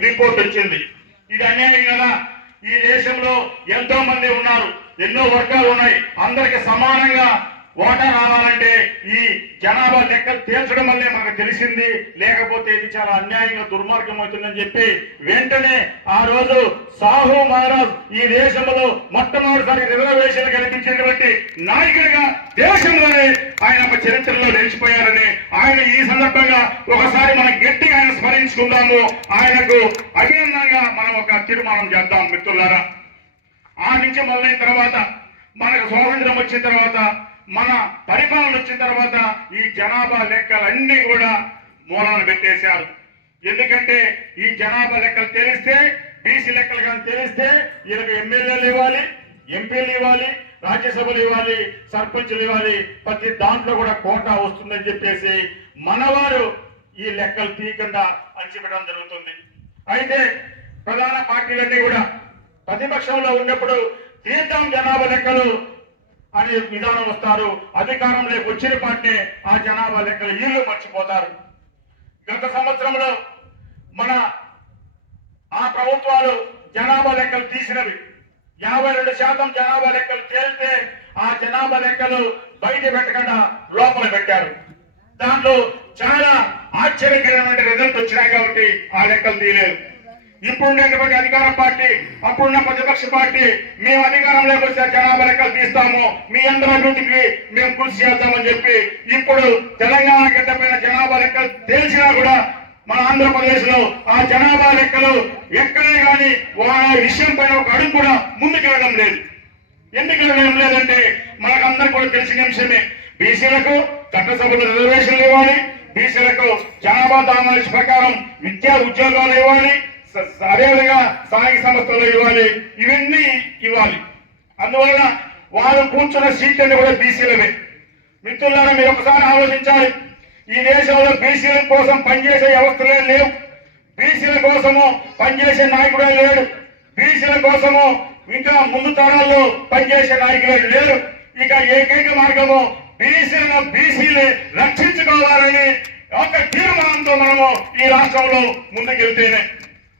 Report వచ్చింది. ఇది అన్యాయం కదా? ఈ దేశంలో ఎంతో మంది ఉన్నారు. ఎన్నో వర్గాలు ఉన్నాయి. అందరికి సమానంగా ఓటర్ రావాలంటే ఈ జనాభా లెక్కలు తీర్చడం వల్లే మనకు తెలిసింది. లేకపోతే ఇది చాలా అన్యాయంగా దుర్మార్గం అవుతుందని చెప్పి వెంటనే ఆ రోజు సాహు మహారాజ్ ఈ దేశంలో మొట్టమొదటిసారి రిజర్వేషన్ కల్పించినటువంటి నాయకుడిగా దేశంలోనే ఆయన ఒక చరిత్రలో నిలిచిపోయారని ఆయన ఈ సందర్భంగా ఒకసారి మనం గట్టిగా ఆయన స్మరించుకుందాము. ఆయనకు అభినందనగా మనం ఒక తీర్మానం చేద్దాం మిత్రులారా. ఆ నుంచి మొదలైన తర్వాత మనకు స్వాతంత్రం వచ్చిన తర్వాత మన పరిపాలన వచ్చిన తర్వాత ఈ జనాభా లెక్కలన్నీ కూడా మూలాలు పెట్టేశారు. ఎందుకంటే ఈ జనాభా లెక్కలు తెలిస్తే బీసీ లెక్కలు కానీ తెలిస్తే వీళ్ళకి ఎమ్మెల్యేలు ఇవ్వాలి ఎంపీలు ఇవ్వాలి రాజ్యసభలు ఇవ్వాలి సర్పంచులు ఇవ్వాలి. ప్రతి దాంట్లో కూడా కోటా వస్తుందని చెప్పేసి మనవారు ఈ లెక్కలు తీయకుండా అంచిపెట్టడం జరుగుతుంది. అయితే ప్రధాన పార్టీలన్నీ కూడా ప్రతిపక్షంలో ఉన్నప్పుడు తీర్థం జనాభా లెక్కలు అనే విధానం వస్తారు. అధికారంలోకి వచ్చిన పాటే ఆ జనాభా లెక్కలు వీళ్ళు మర్చిపోతారు. గత సంవత్సరంలో మన ఆ ప్రభుత్వాలు జనాభా లెక్కలు తీసినవి. యాభై రెండు శాతం జనాభా లెక్కలు తేలితే ఆ జనాభా లెక్కలు బయట పెట్టకుండా లోపల పెట్టారు. దాంట్లో చాలా ఆశ్చర్యకరమైన రిజల్ట్ వచ్చినాయి కాబట్టి ఆ లెక్కలు తీయలేదు. ఇప్పుడు ఉండేటువంటి అధికార పార్టీ అప్పుడున్న ప్రతిపక్ష పార్టీ మేము అధికారంలోకి లేకపోతే జనాభా లెక్కలు తీస్తాము. మీ అందరి అభివృద్ధికి మేము కృషి చేస్తామని చెప్పి ఇప్పుడు తెలంగాణ గడ్డపైన జనాభా లెక్కలు తెలిసినా కూడా మన ఆంధ్రప్రదేశ్లో ఆ జనాభా లెక్కలు ఎక్కడే కానీ వారి విషయం పైన ఒక అడుగు కూడా ముందుకెళ్ళడం లేదు. ఎందుకు వెళ్ళడం లేదంటే మనకందరూ కూడా తెలిసిన అంశమే. బీసీలకు చట్టసభలు రిజర్వేషన్లు ఇవ్వాలి. బీసీలకు జనాభా దానాల ప్రకారం విద్యా ఉద్యోగాలు ఇవ్వాలి. అదేవిధంగా స్థానిక సంస్థలు ఇవ్వాలి. ఇవన్నీ ఇవ్వాలి. అందువలన వారు కూర్చున్న సీట్లన్నీ కూడా బీసీలవే. మిత్రులారా మీరు ఒకసారి ఆలోచించాలి. ఈ దేశంలో బీసీల కోసం పనిచేసే వ్యవస్థలే లేవు. బీసీల కోసము పనిచేసే నాయకుడే లేడు. బీసీల కోసము ఇంకా ముందు తరాల్లో పనిచేసే నాయకులే లేరు ఇక ఏకైక మార్గము బీసీలను బీసీలే రక్షించుకోవాలని ఒక తీర్మానంతో మనము ఈ రాష్ట్రంలో ముందుకెళ్తేనే.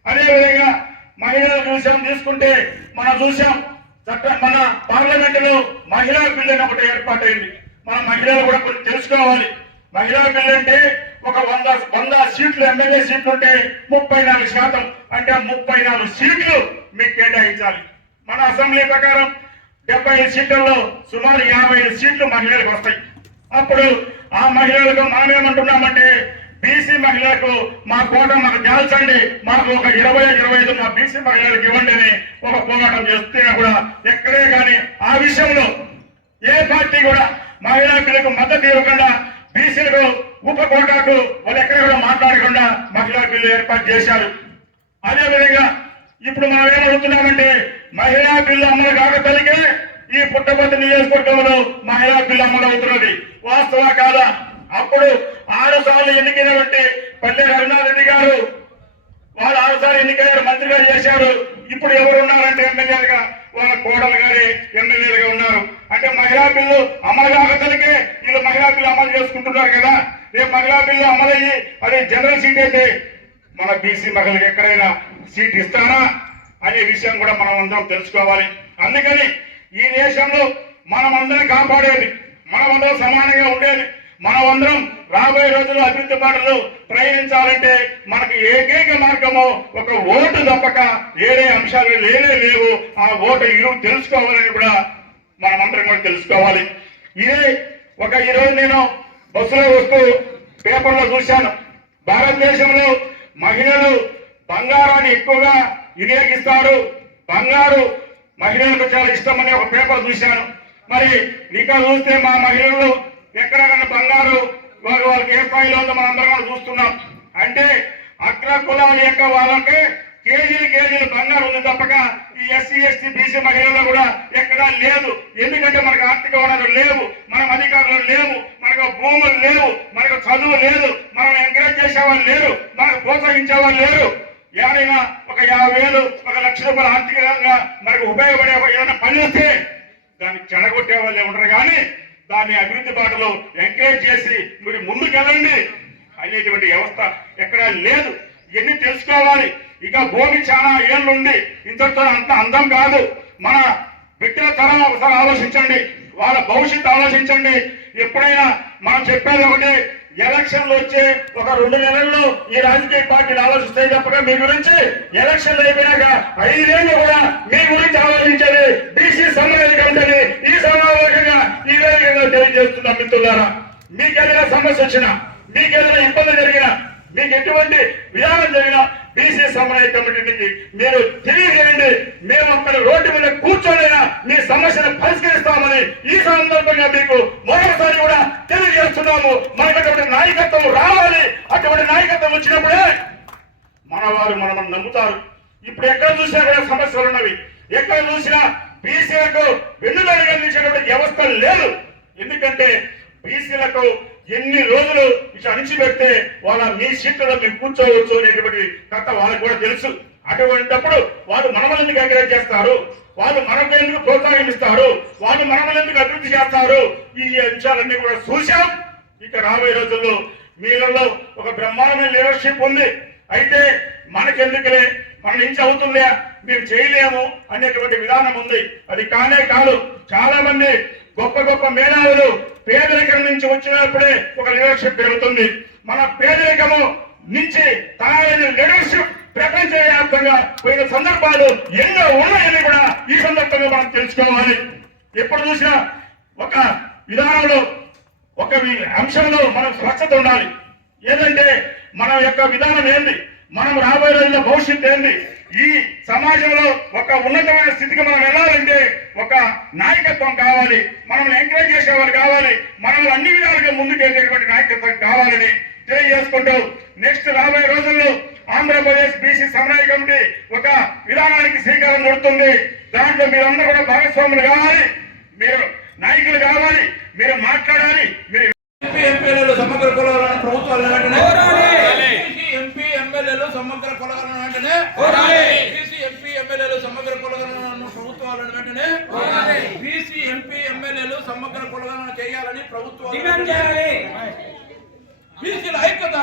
అదేవిధంగా మహిళల విషయం తీసుకుంటే మనం చూసాం చట్ట మన పార్లమెంట్లో మహిళా బిల్ అని ఒకటి ఏర్పాటైంది. మన మహిళలు కూడా కొన్ని తెలుసుకోవాలి. మహిళా బిల్ అంటే ఒక వంద వంద సీట్లు ఎమ్మెల్యే సీట్లు ఉంటే ముప్పై నాలుగు శాతం. అంటే ముప్పై నాలుగు సీట్లు మీకు కేటాయించాలి. మన అసెంబ్లీ ప్రకారం డెబ్బై ఐదు సీట్లలో సుమారు యాభై ఐదు సీట్లు మహిళలకు వస్తాయి. అప్పుడు ఆ మహిళలకు మనం ఏమంటున్నామంటే బీసీ మహిళలకు మా కోట మాకు దాల్చండి మాకు ఒక ఇరవై ఇరవై ఐదు మా బీసీ మహిళలకు ఇవ్వండి అని ఒక పోరాటం చేస్తే కూడా ఎక్కడే కానీ ఆ విషయంలో ఏ పార్టీ కూడా మహిళా మద్దతు ఇవ్వకుండా బీసీలకు ఉప కోటాకు వాళ్ళు ఎక్కడ కూడా మాట్లాడకుండా మహిళా బిల్లు ఏర్పాటు చేశారు. అదేవిధంగా ఇప్పుడు మనం ఏమడుగుతున్నామంటే మహిళా బిల్లు అమలు కాకపోతే ఈ పుట్టపర్తి నియోజకవర్గంలో మహిళా బిల్లు అమలు అవుతున్నది. వాస్తవ కాదా? అప్పుడు ఆడసార్లు ఎన్నికైనటువంటి పల్లె రఘునాథరెడ్డి గారు వారు ఆరుసారి ఎన్నికయ్యారు మంత్రిగా చేశారు. ఇప్పుడు ఎవరు ఉన్నారంటే ఎమ్మెల్యేలుగా వాళ్ళ కోడలు గారి ఎమ్మెల్యేలుగా ఉన్నారు. అంటే మహిళా బిల్లు అమలు కాకతలకే వీళ్ళు మహిళా బిల్లు అమలు చేసుకుంటున్నారు కదా. రేపు మహిళా బిల్లు అమలయ్యి అది జనరల్ సీట్ అయితే మన బీసీ మహిళలకు ఎక్కడైనా సీట్ ఇస్తారా అనే విషయం కూడా మనం అందరం తెలుసుకోవాలి. అందుకని ఈ దేశంలో మనం అందరం కాపాడేది మనమందరం సమానంగా ఉండేది మనమందరం రాబోయే రోజుల్లో అభివృద్ధి బాటలో ప్రయాణించాలంటే మనకు ఏకైక మార్గము ఒక ఓటు తప్పక వేరే అంశాలు లేనే లేవు. ఆ ఓటు ఇరువు తెలుసుకోవాలని కూడా మనమందరం కూడా తెలుసుకోవాలి. ఇదే ఒక ఈరోజు నేను బస్సులో వస్తూ పేపర్లో చూశాను. భారతదేశంలో మహిళలు బంగారాన్ని ఎక్కువగా వినియోగిస్తారు. బంగారు మహిళలకు చాలా ఇష్టమని ఒక పేపర్ చూశాను. మరి ఇంకా చూస్తే మా మహిళలు ఎక్కడైనా బంగారు వారు వాళ్ళకి ఏ స్థాయిలో ఉందో మనం అందరం కూడా చూస్తున్నాం. అంటే అగ్ర కులాల యొక్క వాళ్ళకి కేజీలు కేజీలు బంగారు ఉంది తప్పక. ఈ ఎస్సీ ఎస్టీ బీసీ మహిళల్లో కూడా ఎక్కడా లేదు. ఎందుకంటే మనకు ఆర్థిక వనరులు లేవు మనం అధికారులు లేవు మనకు భూములు లేవు మనకు చదువు లేదు మనం ఎంకరేజ్ చేసేవాళ్ళు లేరు మనకు ప్రోత్సహించేవాళ్ళు లేరు. ఏమైనా ఒక యాభై వేలు ఒక లక్ష రూపాయలు ఆర్థికంగా మనకు ఉపయోగపడే ఏదైనా పని వస్తే దాన్ని చెడగొట్టే వాళ్ళు ఉంటారు కానీ దాన్ని అభివృద్ధి బాటలో ఎంకరేజ్ చేసి మీరు ముందుకెళ్ళండి అనేటువంటి వ్యవస్థ ఎక్కడ లేదు. ఇవన్నీ తెలుసుకోవాలి. ఇక భూమి చాలా ఏళ్ళుంది ఇంతటితో అంత అందం కాదు. మన పెట్టిన తరం ఒకసారి ఆలోచించండి. వాళ్ళ భవిష్యత్తు ఆలోచించండి. ఎప్పుడైనా మనం చెప్పేది ఒకటి ఎలక్షన్లు వచ్చే ఒక రెండు నెలల్లో ఈ రాజకీయ పార్టీలు ఆలోచిస్తాయి తప్పక మీ గురించి. ఎలక్షన్లు అయిపోయాక ఐదేళ్ళు కూడా మీ గురించి ఆలోచించాలి బీసీ సమ్మె కంటే ఈ సమావేశంగా ఈ వేదికగా తెలియజేస్తున్న మిత్రులారా. మీకు ఏదైనా సమస్య వచ్చినా మీకు ఏదైనా ఇబ్బంది జరిగినా మీకు ఎటువంటి విధానం జరిగినా బీసీ సమన్వయ కమిటీకి మీరు తెలియజేయండి. మేము అక్కడ రోడ్డు మీద కూర్చోలేనా మీ సమస్యను పరిష్కరిస్తామని ఈ సందర్భంగా మీకు మరొకసారి కూడా తెలియజేస్తున్నాము. మనకు అటువంటి నాయకత్వం రావాలి. అటువంటి నాయకత్వం వచ్చినప్పుడే మన వారు నమ్ముతారు. ఇప్పుడు ఎక్కడ చూసినా కూడా సమస్యలు ఉన్నవి. ఎక్కడ చూసినా బీసీలకు వెన్నుదాడి అందించేటువంటి వ్యవస్థ లేదు. ఎందుకంటే బీసీలకు ఎన్ని రోజులు ఇట్లా అణిచిపెడితే వాళ్ళ మీ సీట్లలో మీరు కూర్చోవచ్చు అనేటువంటి కథ వాళ్ళకి కూడా తెలుసు. అటువంటిప్పుడు వాళ్ళు మనమల్ని ఎందుకు ఎంకరేజ్ చేస్తారు? వాళ్ళు మనకు ఎందుకు ప్రోత్సాహమిస్తారు వాళ్ళు మనమల్ని ఎందుకు అభివృద్ధి చేస్తారు? ఈ అంశాలన్నీ కూడా చూశాం. ఇక రాబోయే రోజుల్లో మీలలో ఒక బ్రహ్మాండమైన లీడర్షిప్ ఉంది. అయితే మనకెందుకులే? మన నుంచి అవుతుందా మేము చేయలేము అనేటువంటి విధానం ఉంది. అది కానే కాదు. చాలా మంది గొప్ప గొప్ప మేధావులు పేదరికం నుంచి వచ్చినప్పుడే ఒక లీడర్షిప్ పెరుగుతుంది. మన పేదరికము నుంచి తయారైన లీడర్షిప్ ప్రపంచవ్యాప్తంగా పోయిన సందర్భాలు ఎన్నో ఉన్నాయని కూడా ఈ సందర్భంగా మనం తెలుసుకోవాలి. ఎప్పుడు చూసినా ఒక విధానంలో ఒక అంశంలో మనం స్వచ్ఛత ఉండాలి. ఏదంటే మన యొక్క విధానం ఏంది? మనం రాబోయే రోజుల్లో భవిష్యత్తు ఏంది? ఈ సమాజంలో ఒక ఉన్నతమైన స్థితికి మనం వెళ్ళాలంటే ఒక నాయకత్వం కావాలి. మనం ఎంకరేజ్ చేసేవారు కావాలి. మనం అన్ని విధాలుగా ముందుకెళ్ళేటువంటి నాయకత్వం కావాలని తెలియజేసుకుంటూ నెక్స్ట్ రాబోయే రోజుల్లో ఆంధ్రప్రదేశ్ బీసీ సమన్వయ కమిటీ ఒక విధానానికి శ్రీకారం కొడుతుంది దాంట్లో మీరందరూ కూడా భాగస్వాములు కావాలి మీరు నాయకులు కావాలి మీరు మాట్లాడాలి మీరు ఎంపీ ఎంపీలలో సమగ్ర కులాలను ప్రభుత్వాలు వెంటనే బీసీ ఎంపీ ఎమ్మెల్యేలు సమగ్ర కులాలను వెంటనే బీసీ ఎంపీ ఎమ్మెల్యేలు సమగ్ర కులాలను ప్రభుత్వాలను వెంటనే బీసీ ఎంపీ ఎమ్మెల్యేలు సమగ్ర కులాలను చేయాలని ప్రభుత్వాలు బీసీల ఐక్యత.